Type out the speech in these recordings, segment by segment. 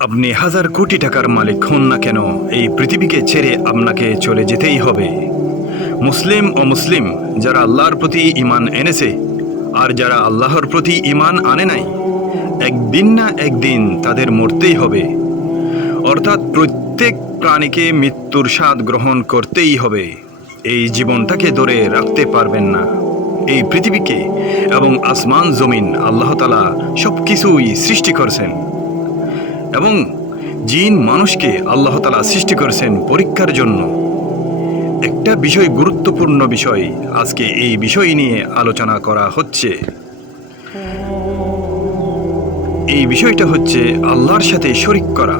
আপনি হাজার কোটি টাকার মালিক হন না কেন? এই পৃথিবীকে ছেড়ে আপনাকে চলে যেতেই হবে। মুসলিম ও মুসলিম যারা আল্লাহর প্রতি ইমান এনেছে, আর যারা আল্লাহর প্রতি ইমান আনে নাই, একদিন না একদিন তাদের মরতেই হবে। অর্থাৎ প্রত্যেক প্রাণীকে মৃত্যুর স্বাদ গ্রহণ করতেই হবে। এই জীবনটাকে ধরে রাখতে পারবেন না। এই পৃথিবীকে এবং আসমান জমিন আল্লাহতালা সব কিছুই সৃষ্টি করছেন। এবং জিন মানুষকে আল্লাহ তালা সৃষ্টি করেছেন পরীক্ষার জন্য। একটা বিষয় গুরুত্বপূর্ণ বিষয় আজকে এই বিষয় নিয়ে আলোচনা করা হচ্ছে। এই বিষয়টা হচ্ছে আল্লাহর সাথে শরিক করা।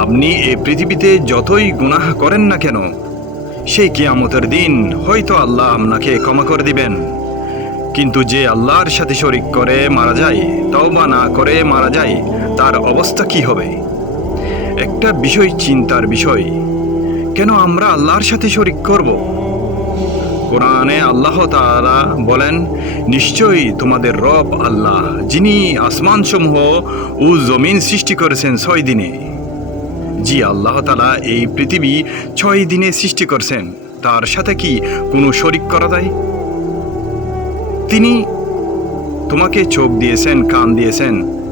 আপনি এ পৃথিবীতে যতই গুনাহ করেন না কেন, সেই কিয়ামতের দিন হয়তো আল্লাহ আপনাকে ক্ষমা করে দিবেন। কিন্তু যে আল্লাহর সাথে শরিক করে মারা যায় তাও তওবা না করে মারা যায় তার অবস্থা কি হবে? একটা বিষয় চিন্তার বিষয়। কেন আমরা আল্লাহর সাথে শরিক করব? কোরআনে আল্লাহ তাআলা বলেন, নিশ্চয়ই তোমাদের রব আল্লাহ, যিনি আসমানসমূহ ও জমিন সৃষ্টি করেছেন ছয় দিনে। জি, আল্লাহ তালা এই পৃথিবী ছয় দিনে সৃষ্টি করছেন। তার সাথে কি কোনো শরিক করা যায়? তিনি তোমাকে চোখ দিয়েছেন, কান দিয়েছেন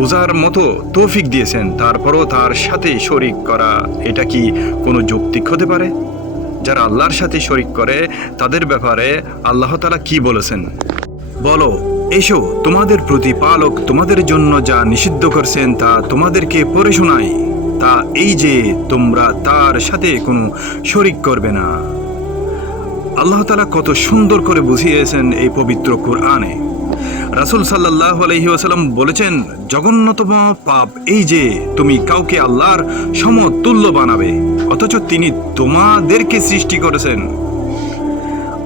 বোঝার মতো তৌফিক দিয়েছেন, তারপরও তার সাথে শরিক করা, এটা কি কোনো যৌক্তিক হতে পারে? যারা আল্লাহর সাথে শরিক করে, তাদের ব্যাপারে আল্লাহ তালা কি বলেছেন? বলো, এসো, তোমাদের প্রতিপালক তোমাদের জন্য যা নিষিদ্ধ করছেন তা তোমাদেরকে পড়ে শোনাই। তা এই যে, তোমরা তার সাথে কোনো শরিক করবে না। আল্লাহ তালা কত সুন্দর করে বুঝিয়েছেন এই পবিত্র কোরআনে। রাসুল সাল্লাহ আলহি আসাল্লাম বলেছেন, জঘন্যতম পাপ এই যে, তুমি কাউকে আল্লাহর সমতুল্য বানাবে, অথচ তিনি তোমাদেরকে সৃষ্টি করেছেন।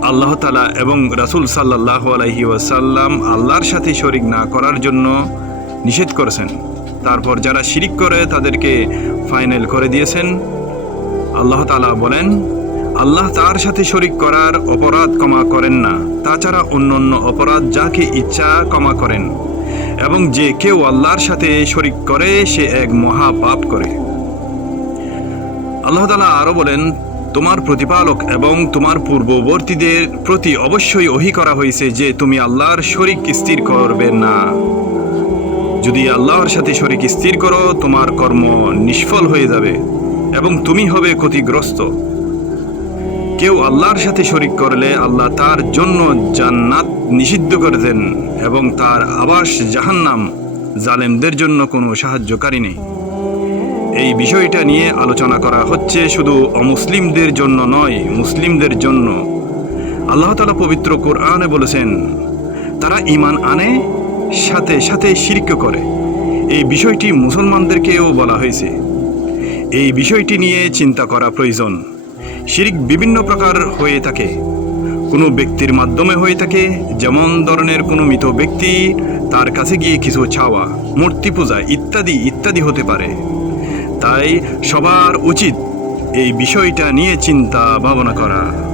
আল্লাহ তালা এবং রাসুল সাল্লাহ আলহি ওয়াসাল্লাম আল্লাহর সাথে শরিক না করার জন্য নিষেধ করেছেন। তারপর যারা শিরিক করে, তাদেরকে ফাইনাল করে দিয়েছেন। আল্লাহ তালা বলেন আল্লাহ তার সাথে শরিক করার অপরাধ ক্ষমা করেন না। তাছাড়া অন্য অন্য অপরাধ যাকে ইচ্ছা ক্ষমা করেন। এবং যে কেউ আল্লাহর সাথে শরিক করে, সে এক মহা পাপ করে। আল্লাহ তালা আরও বলেন, তোমার প্রতিপালক এবং তোমার পূর্ববর্তীদের প্রতি অবশ্যই ওহি করা হয়েছে যে তুমি আল্লাহর শরিক স্থির করবে না। যদি আল্লাহর সাথে শরিক স্থির করো, তোমার কর্ম নিষ্ফল হয়ে যাবে এবং তুমি হবে ক্ষতিগ্রস্ত। কেউ আল্লাহর সাথে শরিক করলে আল্লাহ তার জন্য জান্নাত নিষিদ্ধ করে দেন এবং তার আবাস জাহান্নাম জালেমদের জন্য কোনো সাহায্যকারী নেই। এই বিষয়টা নিয়ে আলোচনা করা হচ্ছে শুধু অমুসলিমদের জন্য নয়, মুসলিমদের জন্য। আল্লাহ তালা পবিত্র কোরআনে বলেছেন, তারা ইমান আনে, সাথে সাথে শিরিক করে। এই বিষয়টি মুসলমানদেরকেও বলা হয়েছে। এই বিষয়টি নিয়ে চিন্তা করা প্রয়োজন। শিরিক বিভিন্ন প্রকার হয়ে থাকে। কোনো ব্যক্তির মাধ্যমে হয়ে থাকে, যেমন ধরনের কোনো মৃত ব্যক্তি, তার কাছে গিয়ে কিছু ছাওয়া মূর্তি পূজা ইত্যাদি ইত্যাদি হতে পারে। তাই সবার উচিত এই বিষয়টা নিয়ে চিন্তা ভাবনা করা।